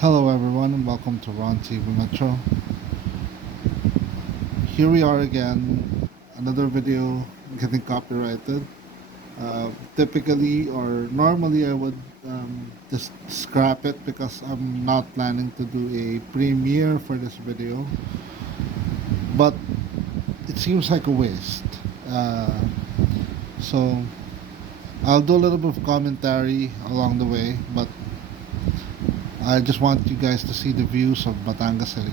Hello everyone and welcome to Ron TV Metro. Here we are again, another video getting copyrighted. Typically or normally I would just scrap it because I'm not planning to do a premiere for this video. But it seems like a waste. So I'll do a little bit of commentary along the way, but I just want you guys to see the views of Batangas City.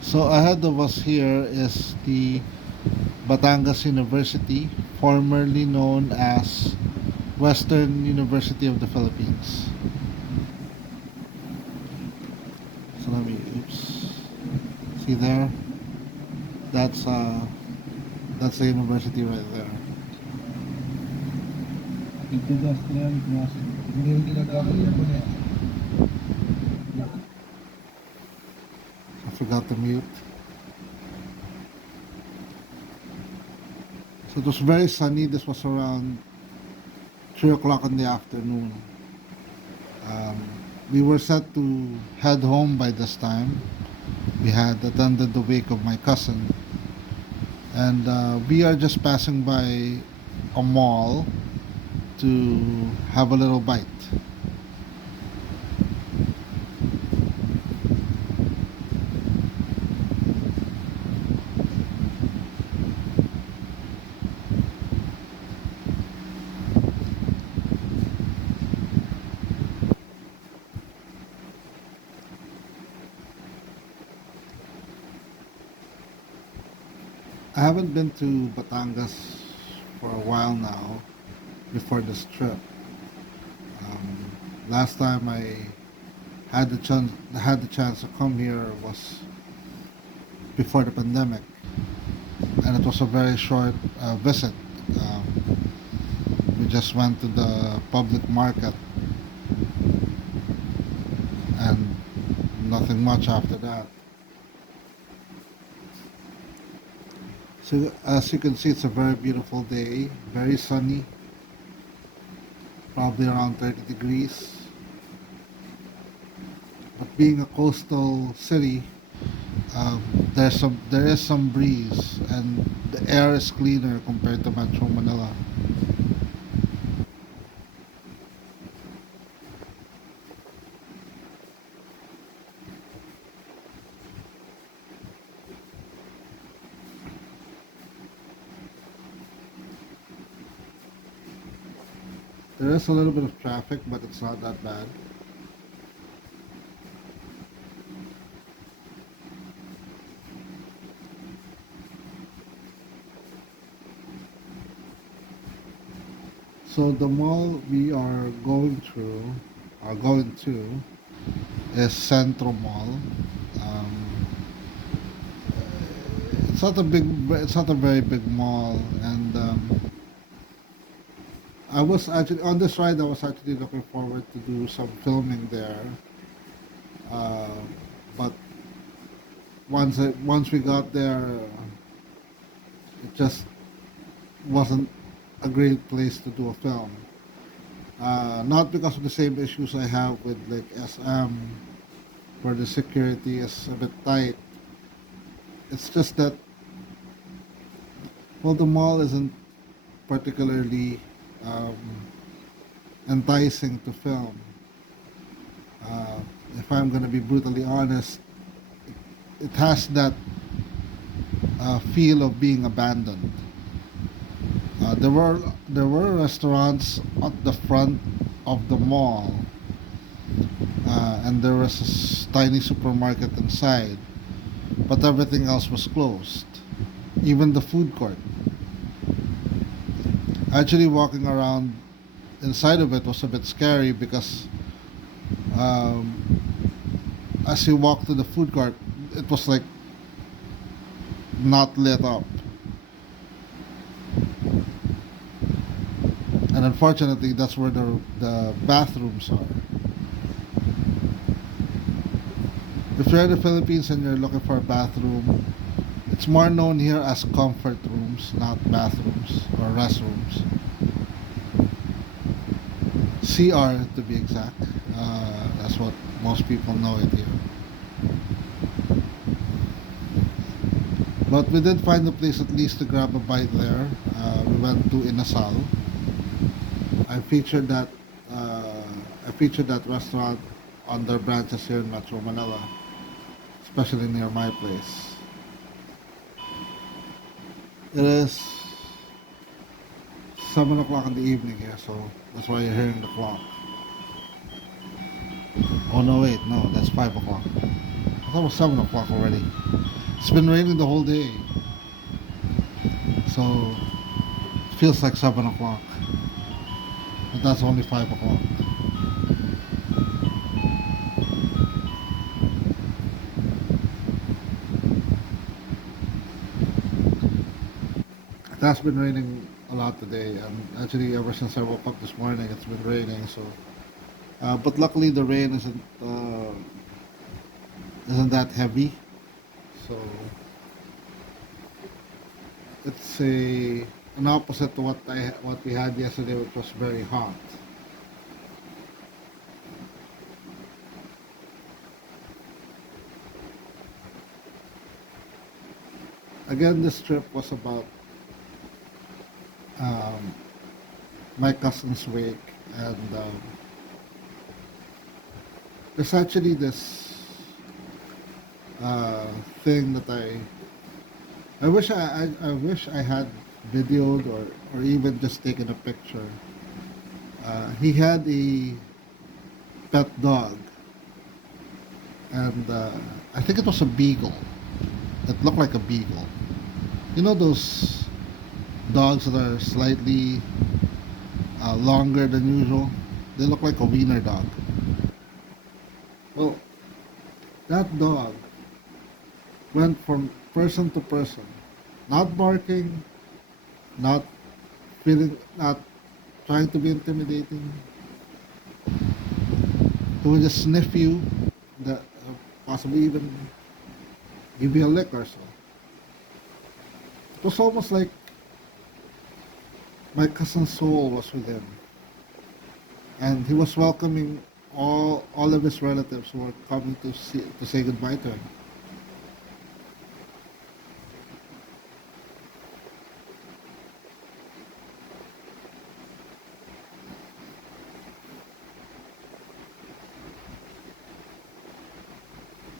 So ahead of us here is the Batangas University, formerly known as Western University of the Philippines. So let me, oops, see there? That's uh, that's the university right there. I forgot to mute. So it was very sunny. This was around 3 o'clock in the afternoon. Um, we were set to head home by this time. We had attended the wake of my cousin, and we are just passing by a mall to have a little bite. I haven't been to Batangas for a while now before this trip. Last time I had the chance to come here was before the pandemic, and it was a very short visit. Um, we just went to the public market and nothing much after that. So as you can see, it's a very beautiful day, very sunny, probably around 30 degrees. But being a coastal city, there is some breeze and the air is cleaner compared to Metro Manila. There is a little bit of traffic, but it's not that bad. So the mall we are going to, is Centro Mall. Um, it's not a very big mall, and I was actually on this ride. I was actually looking forward to do some filming there, uh, but once we got there, it just wasn't a great place to do a film. Not because of the same issues I have with like SM, where the security is a bit tight. It's just that, well, the mall isn't particularly um, enticing to film. Uh, if I'm gonna be brutally honest, it has that feel of being abandoned. There were restaurants at the front of the mall, and there was a tiny supermarket inside, but everything else was closed, even the food court. Actually, walking around inside of it was a bit scary because um, as you walk to the food court, it was like not lit up. And unfortunately, that's where the bathrooms are. If you're in the Philippines and you're looking for a bathroom, it's more known here as comfort rooms, not bathrooms or restrooms. CR to be exact. That's what most people know it here. But we did find a place at least to grab a bite there. We went to Inasal. I featured that uh, I featured that restaurant on their branches here in Metro Manila, especially near my place. It is 7 o'clock in the evening here, so that's why you're hearing the clock. Oh no, wait, no, that's 5 o'clock. I thought it was 7 o'clock already. It's been raining the whole day, so it feels like 7 o'clock, but that's only 5 o'clock. It has been raining a lot today, and actually ever since I woke up this morning, it's been raining. So, but luckily the rain isn't that heavy. So it's a an opposite to what we had yesterday, which was very hot. Again, this trip was about um, my cousin's wake, and there's actually this uh, thing that I wish I had videoed or even just taken a picture. He had a pet dog, and I think it was a beagle. It looked like a beagle. You know those dogs that are slightly longer than usual? They look like a wiener dog. Well, that dog went from person to person, not barking, not not trying to be intimidating. He would just sniff you, possibly even give you a lick or so. It was almost like my cousin's soul was with him, and he was welcoming all of his relatives who were coming to say goodbye to him.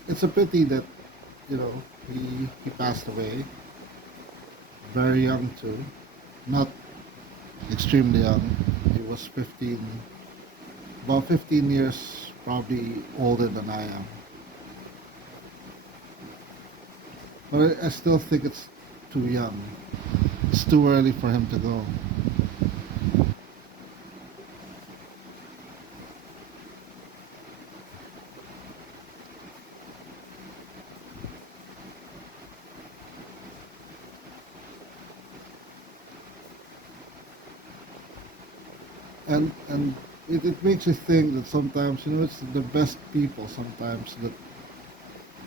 It's a pity that he passed away very young too, not extremely young. He was 15, about 15 years probably older than I am. But I still think it's too young. It's too early for him to go. And it makes you think that sometimes it's the best people sometimes that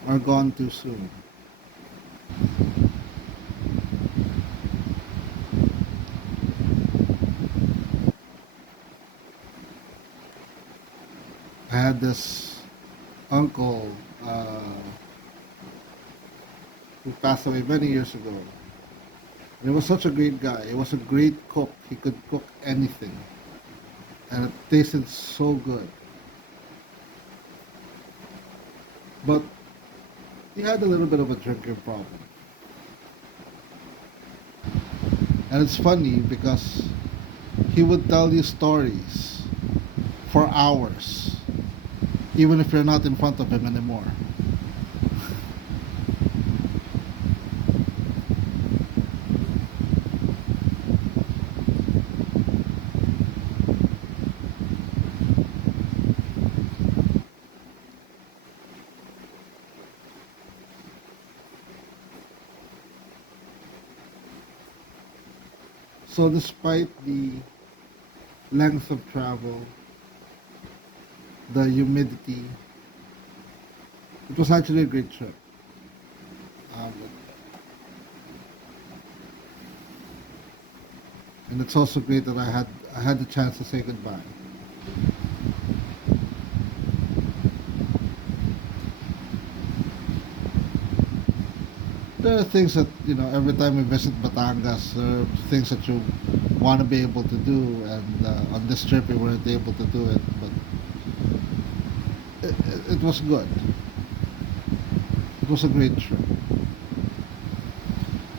are gone too soon. I had this uncle who passed away many years ago. And he was such a great guy. He was a great cook. He could cook anything, and it tasted so good. But he had a little bit of a drinking problem. And it's funny because he would tell you stories for hours, even if you're not in front of him anymore. So despite the length of travel, the humidity, it was actually a great trip. Um, and it's also great that I had the chance to say goodbye. There are things that, every time we visit Batangas, there are things that you want to be able to do, and on this trip we weren't able to do it, but it was good. It was a great trip,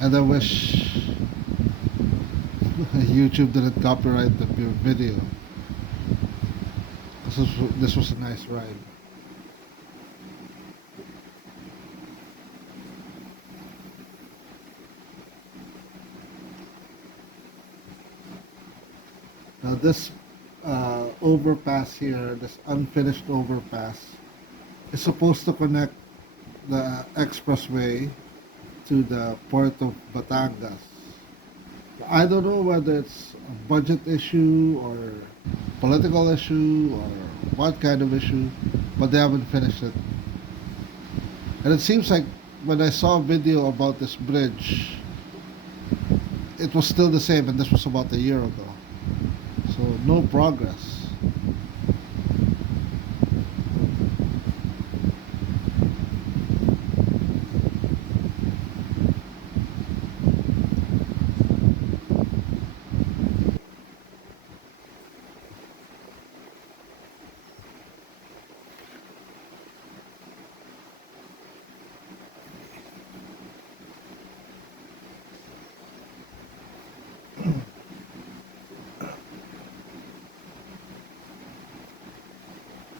and I wish YouTube didn't copyright the video. This was a nice ride. Now this overpass here, this unfinished overpass, is supposed to connect the expressway to the port of Batangas. I don't know whether it's a budget issue or political issue or what kind of issue, but they haven't finished it. And it seems like when I saw a video about this bridge, it was still the same, and this was about a year ago. So no progress.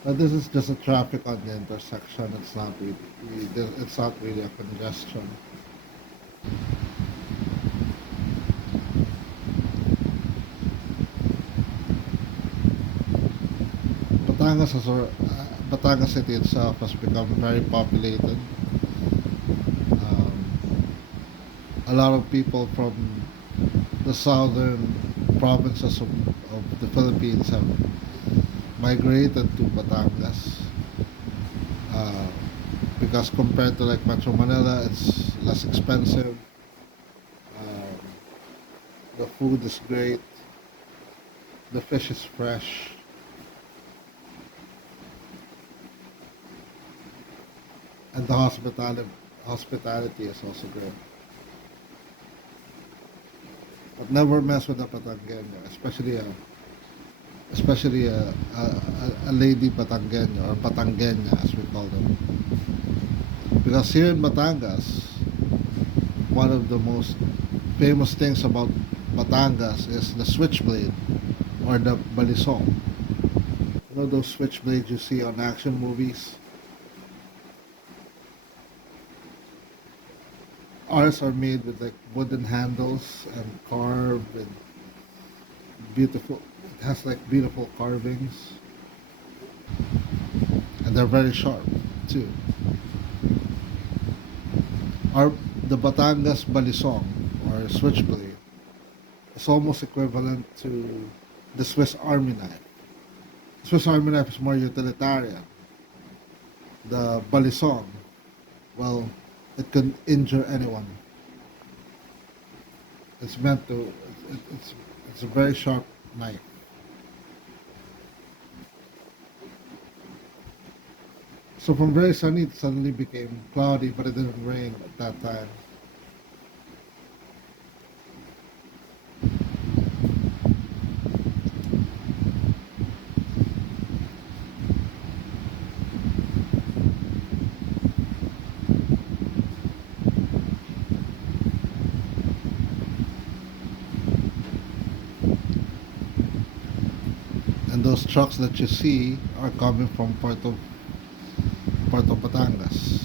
This is just a traffic on the intersection. It's not really a congestion. Batangas has Batangas city itself has become very populated. A lot of people from the southern provinces of the Philippines have migrated to Batangas, uh, because compared to like Metro Manila, it's less expensive. Um, the food is great. The fish is fresh, and the hospitality is also great. But never mess with a Patangueño, especially a lady Patangueño or Patangueña as we call them. Because here in Batangas, one of the most famous things about Batangas is the switchblade or the balisong. You know those switchblades you see on action movies? Ours are made with like wooden handles and carved and beautiful. It has like beautiful carvings, and they're very sharp too. Our The Batangas balisong or switchblade is almost equivalent to the Swiss Army knife. The Swiss Army knife is more utilitarian. The balisong, well, it can injure anyone. It's meant to. It's a very sharp knife. So from very sunny, it suddenly became cloudy, but it didn't rain at that time. And those trucks that you see are coming from Port of Batangas.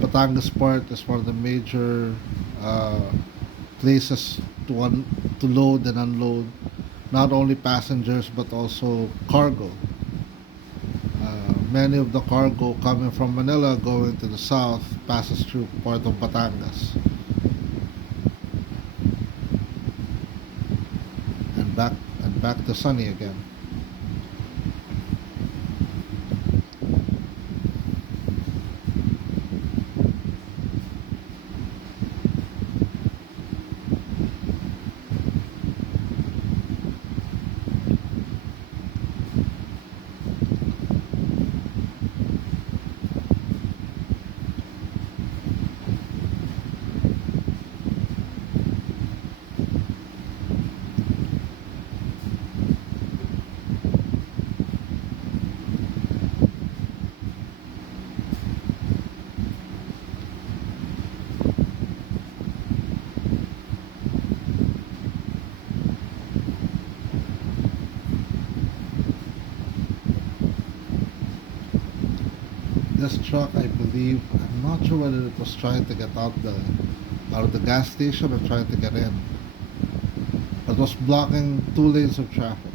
Batangas Port is one of the major uh, places to load and unload not only passengers but also cargo. Many of the cargo coming from Manila going to the south passes through Port of Batangas and back to sunny again. this truck, I believe, I'm not sure whether it was trying to get out of the gas station or trying to get in. It was blocking 2 lanes of traffic.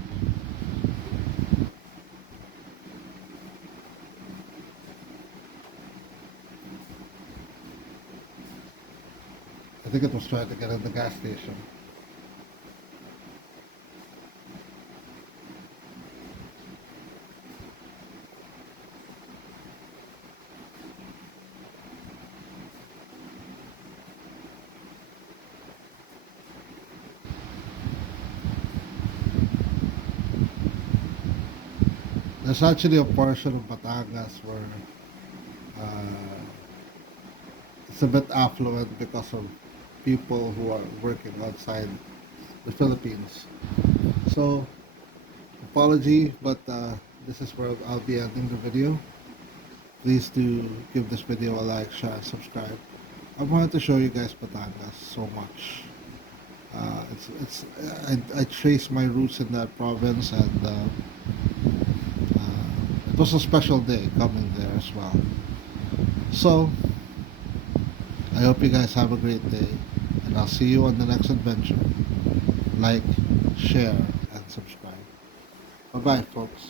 I think it was trying to get in the gas station. There's actually a portion of Batangas where uh, it's a bit affluent because of people who are working outside the Philippines. So, apology, but this is where I'll be ending the video. Please do give this video a like, share, subscribe. I wanted to show you guys Batangas so much. I trace my roots in that province, and it was a special day coming there as well. So, I hope you guys have a great day, and I'll see you on the next adventure. Like, share, and subscribe. Bye bye, folks.